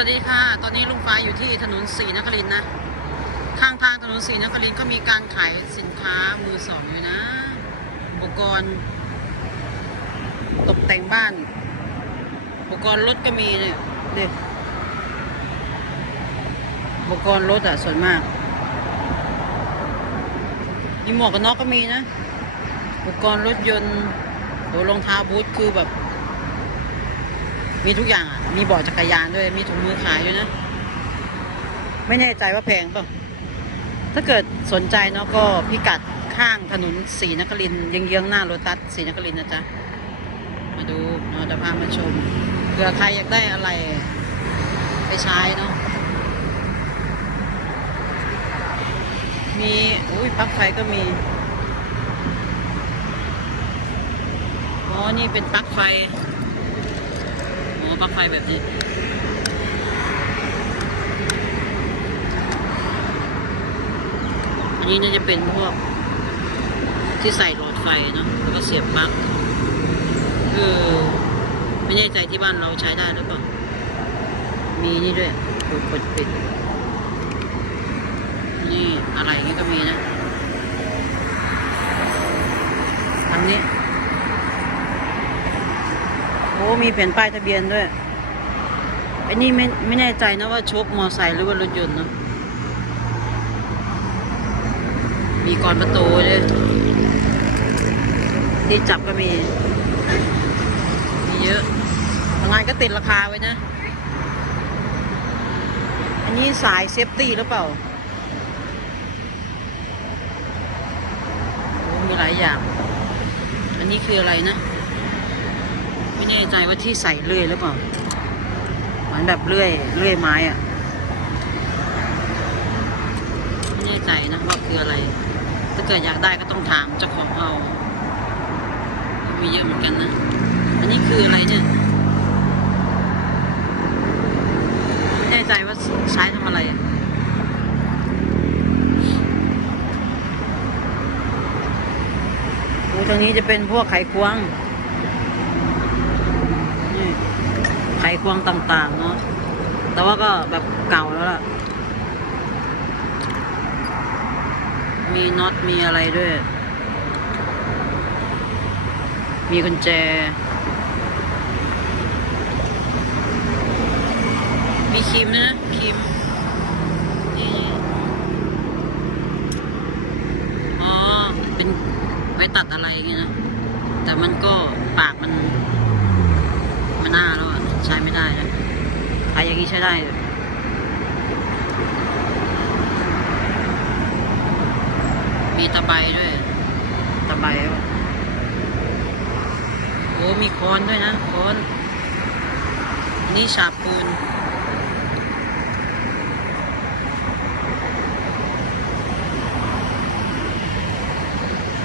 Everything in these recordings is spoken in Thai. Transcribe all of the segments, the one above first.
วัสดีค่ะ ตอนนี้ลุงฟ้าอยู่ที่ถนนศรีนครินนะ ข้างทางถนนศรีนครินก็มีการขายสินค้ามือสองอยู่นะ อุปกรณ์ ตกแต่งบ้าน อุปกรณ์รถก็มีเนี่ยเด็อุปกรณ์รถอะส่วนมาก มีหมวกกันน็อกก็มีนะ อุปกรณ์รถยนต์โหรองเท้าบูทคือแบบ มีทุกอย่างอะ มีเบาะจักรยานด้วย มีถุงมือขายด้วยนะ ไม่แน่ใจว่าแพงเปล่าถ้าเกิดสนใจเนาะก็พิกัดข้างถนนศรีนครินทร์เยื้องๆหน้าโรตัสศรีนครินนะจ๊ะ มาดูเนาะเดี๋ยวพามาชมเผื่อใครอยากได้อะไรไปใช้เนาะ มีอุ้ยปักไฟก็มี อ๋อ นี่เป็นปลั๊กไฟ ปลั๊กไฟแบบนี้อันนี้น่าจะเป็นพวกที่ใส่หลอดไฟเนาะแล้วก็เสียบปลั๊กคือไม่แน่ใจที่บ้านเราใช้ได้หรือเปล่า มีนี่ด้วยดูกดปิด นี่อะไรอย่างงี้ก็มีนะทางนี้ โอ้มีแผ่นป้ายทะเบียนด้วยอ้นี่ไม่ไม่แน่ใจนะว่าโชคมอไซค์หรือว่ารถยนต์เนอะมีกรอนประตูด้วยที่จับก็มี มีเยอะทางงานก็ติดราคาไว้นะ อันนี้สายเซฟตี้หรือเปล่าโอ้มีหลายอย่าง อันนี้คืออะไรนะ แน่ใจว่าที่ใส่เลื่อยหรือเปล่าเหมือนแบบเลื่อยเลื่อยไม้อะไม่แน่ใจนะว่าคืออะไร ถ้าเกิดอยากได้ก็ต้องถามเจ้าของเอามีเยอะเหมือนกันนะ อันนี้คืออะไรเนี่ยไม่แน่ใจว่าใช้ทำอะไรอะตรงนี้จะเป็นพวกไขควง นี่ ไขควงต่างๆเนาะแต่ว่าก็แบบเก่าแล้วล่ะ มีน็อตมีอะไรด้วย มีกุญแจ มีครีมด้วยนะครีมอ๋อเป็นไว้ตัดอะไรอย่างเงี้ยนะ แต่มันก็ปากมันหน้าแล้วอะใช้ไม่ได้นะ ใช้อย่างนี้ใช้ได้เลยมีตะไบด้วย ตะไบโอ้มีโคนด้วยนะโคนนี่ฉาบปูน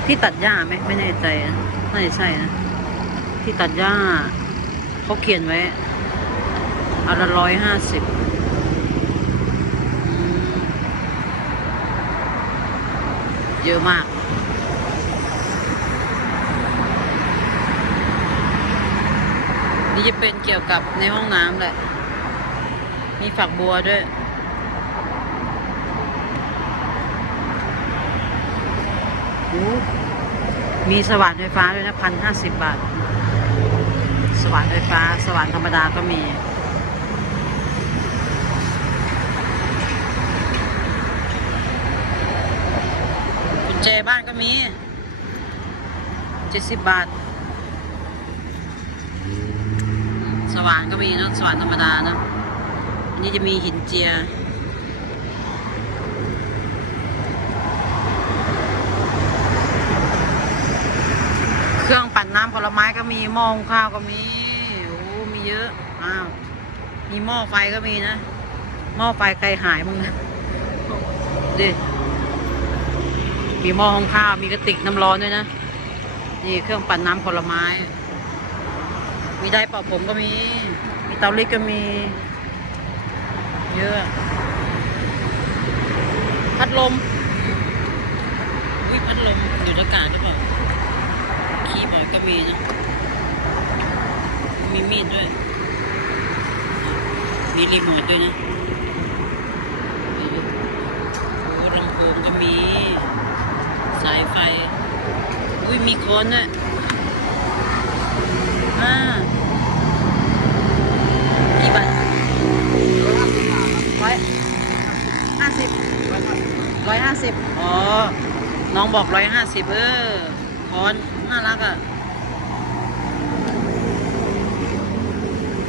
ที่ตัดหญ้าไหมไม่แน่ใจนะน่าจะใช่นะ ที่ตัดหญ้าเขาเขียนไว้ อนละร้อยห้าสิบเยอะมาก นี่จะเป็นเกี่ยวกับในห้องน้ำแหละ มีฝักบัวด้วยมีสว่านไฟฟ้าด้วยนะพันห้าสิบบาท สว่านไฟฟ้า สว่านธรรมดาก็มี กุญแจบ้านก็มีเจ็ดสิบบาท สว่านก็มีนะสว่านธรรมดาเนะ อันนี้จะมีหินเจียเครื่องปั่นน้ำผลไม้ก็มีหม้อหุงข้าวก็มีโอ้มีเยอะอ้าวมีหม้อไฟก็มีนะหม้อไฟใครหายมึงนะดิ มีหม้อหุงข้าว มีกระติกน้ำร้อนด้วยนะ นี่เครื่องปั่นน้ำผลไม้ มีได้เป่าผมก็มี มีเตาลิกก็มี เยอะ พัดลมวิพัดลมอยู่อากาศหรือเปล่าคีย์บอร์ดก็มีนะ มีมีดด้วย มีรีโมทด้วยนะ โอ้ลำโพงก็มี สายไฟ อุ้ยมีโคนด้วยอ่ากี่บาทร้อยห้าสิบร้อยห้าสิบอ๋อ น้องบอกร้อยห้าสิบเออคอนน่ารักอะ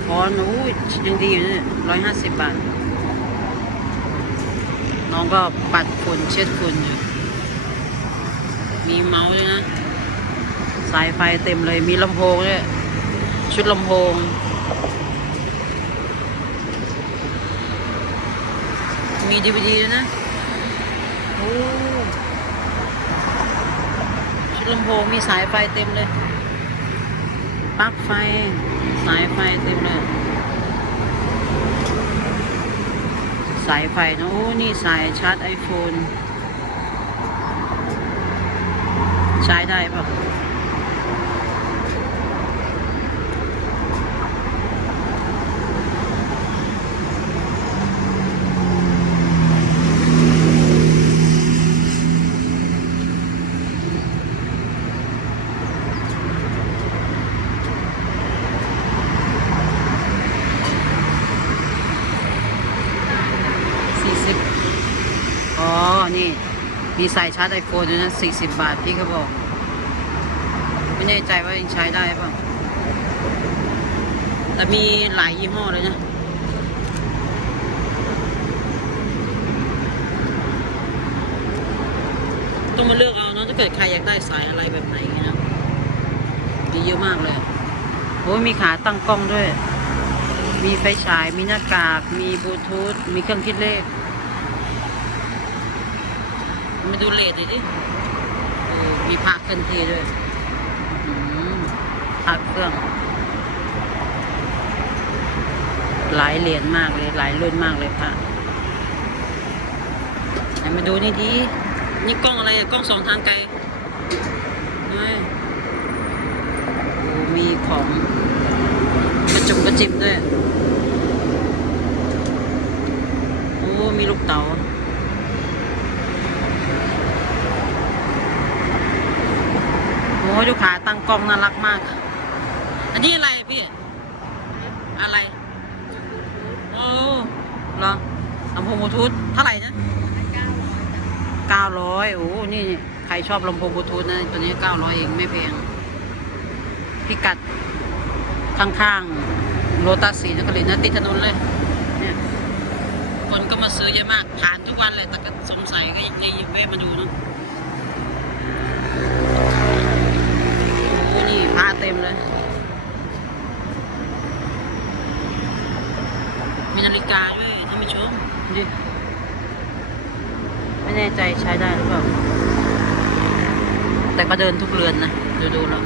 คอนอุ้ยังดีอยู่เนี่ยร้อยห้าสิบบาท น้องก็ปัดฝุ่นเช็ดฝุ่นอยู่ มีเมาส์ด้วยนะ สายไฟเต็มเลยมีลำโพงด้วยชุดลำโพงมีดีวดีด้วยนะโอ้ชุดลำโพงมีสายไฟเต็มเลยปลั๊กไฟ สายไฟเต็มเลย สายไฟนะโอ้นี่สายชาร์จไอโฟนใช้ได้ปะสี่สิบ อ๋อ นี่ มีสายชาร์จไอโฟนด้วยนะสี่สิบบาทพี่เขาบอก ไม่แน่ใจว่ายังใช้ได้ป่ะแต่มีหลายยี่ห้อเลยนะต้องมาเลือกเอาเนาะถ้าเกิดใครอยากได้สายอะไรแบบไหนอย่างเงี้ยนะมีเยอะมากเลยโอ้ยมีขาตั้งกล้องด้วย มีไฟฉาย มีหน้ากาก มีบลูทูธ มีเครื่องคิดเลข มาดูเลดดิเออมีพาเคลื่อนที่ด้วยพักเครื่อง หลายเหรียญมากเลย หลายรุ่นมากเลยพระไหนมาดูนี่ดีนี่กล้องอะไรอะกล้องสองทางไกลเฮ้ยโอ้มีของกระจุกกระจิบด้วย โอ้ มีลูกเต๋า โอ้ยูขาตั้งกล้องน่ารักมาก อันนี้อะไรพี่ อะไร โอ้เหรอลำโพงบลูทูธเท่าไหร่นะเก้าร้อยโอ้นี่ใครชอบลำโพงบลูทูธนะ ตัวนี้เก้าร้อยเองไม่แพง พิกัดข้างๆโลตัสสีนครินทร์นะติดถนนเลยเนี่ยคนก็มาซื้อเยอะมากผ่านทุกวันเลยแต่ก็สงสัยก็ยังยิบเวะมาดูเนาะ โอ้นี่ผ้าเต็มเลย มี นาฬิกาด้วยท่านผู้ชมดิไม่แน่ใจใช้ได้หรือเปล่า แต่ก็เดินทุกเรือนนะ ดูดูแล้ว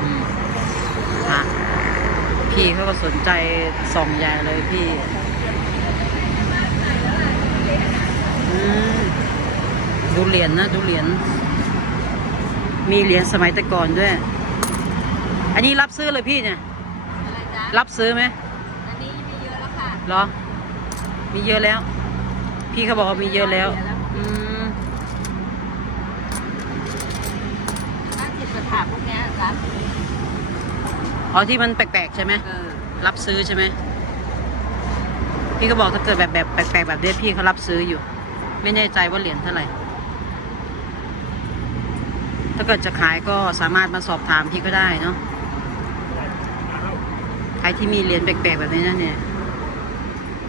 อืมพระพี่เขาก็สนใจส่องใหญ่เลยพี่ดูเหรียญนะดูเหรียญมีเหรียญสมัยแต่ก่อนด้วย อันนี้รับซื้อเลยพี่เนี่ย รจ๊ะรับซื้อไหมอันนี้มีเยอะแล้วค่ะเหรอ มีเยอะแล้ว พี่เขาบอกว่ามีเยอะแล้ว อืมห้าสิบกระถางพวกเนี้ยจ๊ะอ๋อที่มันแปลกๆใช่ไหมเออรับซื้อใช่ไหมพี่ก็บอกถ้าเกิดแบบแบบแปลกๆแบบเนี้ยพี่เขารับซื้ออยู่ ไม่แน่ใจว่าเหรียญเท่าไหร่ ถ้าเกิดจะขายก็สามารถมาสอบถามพี่ก็ได้เนาะ ใครที่มีเหรียญแปลกๆแบบนี้นะเนี่ย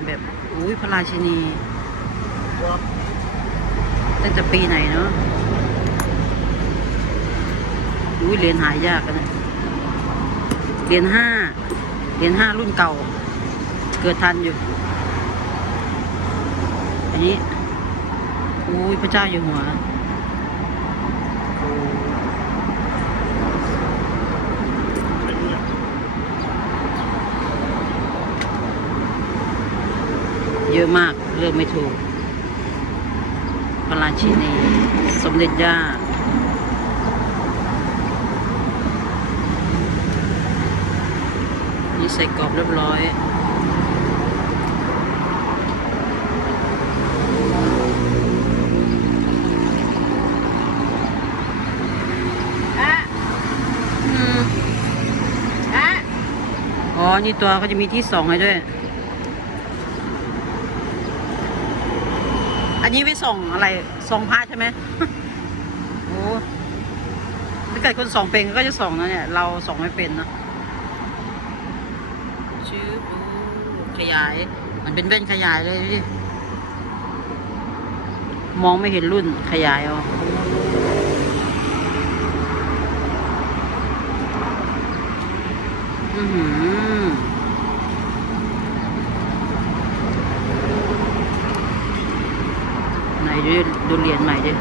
แบบอุ้ยพระราชินีตั้งแต่ปีไหนเนาะอุ้ยเหรียญหายากกันนะเหรียญห้าเหรียญห้ารุ่นเก่า เกิดทันอยู่ อันนี้อุ้ยพระเจ้าอยู่หัว เยอะมากเลือกไม่ถูกพระราชินี สมเด็จย่านี่ใส่กรอบเรียบร้อยอะอืมอะอ๋อ นี่ตัวก็จะมีที่สองให้ด้วย อันนี้ไปส่งอะไรส่งพระใช่ไหมโอ้ถ้าเกิดคนส่งเป็นก็จะส่งนะเนี่ย เราส่งไม่เป็นนะชื่อขยาย มันเป็นแว่นขยายเลยดูดิมองไม่เห็นรุ่นขยายเอาอือหือ ไห นดูดูเหรียญใหม่ดิ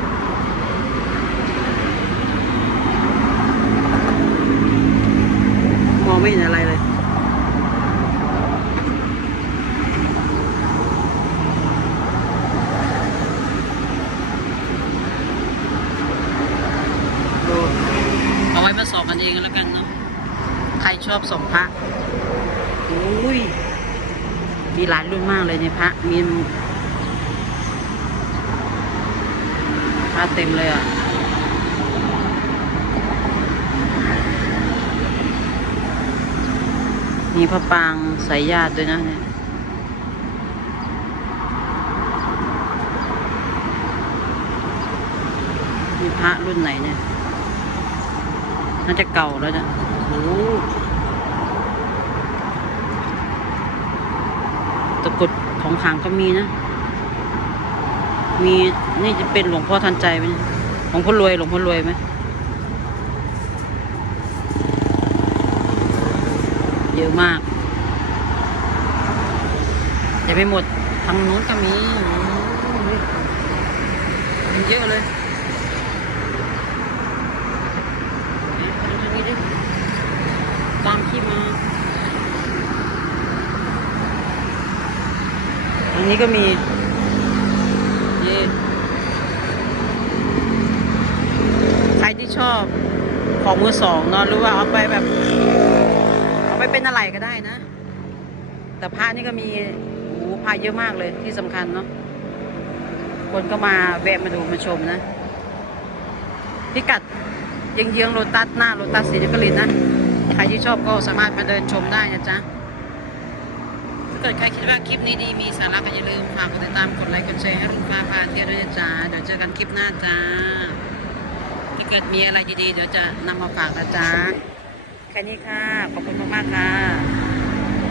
มองไม่เห็นอะไรเลยเอาไว้มาสอบกันเองแล้วกันเนาะใครชอบส่องพระอุ้ยมีหลายรุ่นมากเลยในพระมี พระเต็มเลยอะมีพระปางสายญาติด้วยนะเนี่ยมีพระรุ่นไหนเนี่ย น่าจะเก่าแล้วเนี่ยโอ้โหตะกรุดของขังก็มีนะ มีนี่จะเป็นหลวงพ่อทันใจไหมหลวงพ่อรวยหลวงพ่อรวยไหมเยอะมากอย่าไปหมดทางนู้นก็มีมีเยอะเลยตามที่มาอันนี้ก็มีนี่ใครที่ชอบ ของมือสองเนาะหรือว่าเอาไปแบบ เอาไปเป็นอะไรก็ได้นะ แต่พระนี่ก็มีโอ้พระเยอะมากเลยที่สำคัญเนาะคนก็มาแวะมาดูมาชมนะ พิกัดเยื้องๆโรตัสหน้าโรตัสศรีนครินทร์นะใครที่ชอบก็สามารถมาเดินชมได้นะจ๊ะถ้าเกิดใครคิดว่าคลิปนี้ดีมีสาระก็อย่าลืมฝากกดติดตามกดไลค์กดแชร์ให้รุ่นฟ้าพาเที่ยวด้วยนะจ๊ะเดี๋ยวเจอกันคลิปหน้าจ้า ถ้าเกิดมีอะไรดีๆ เดี๋ยวจะนำมาฝากนะจ๊ะแค่นี้ค่ะ ขอบคุณมากๆค่ะ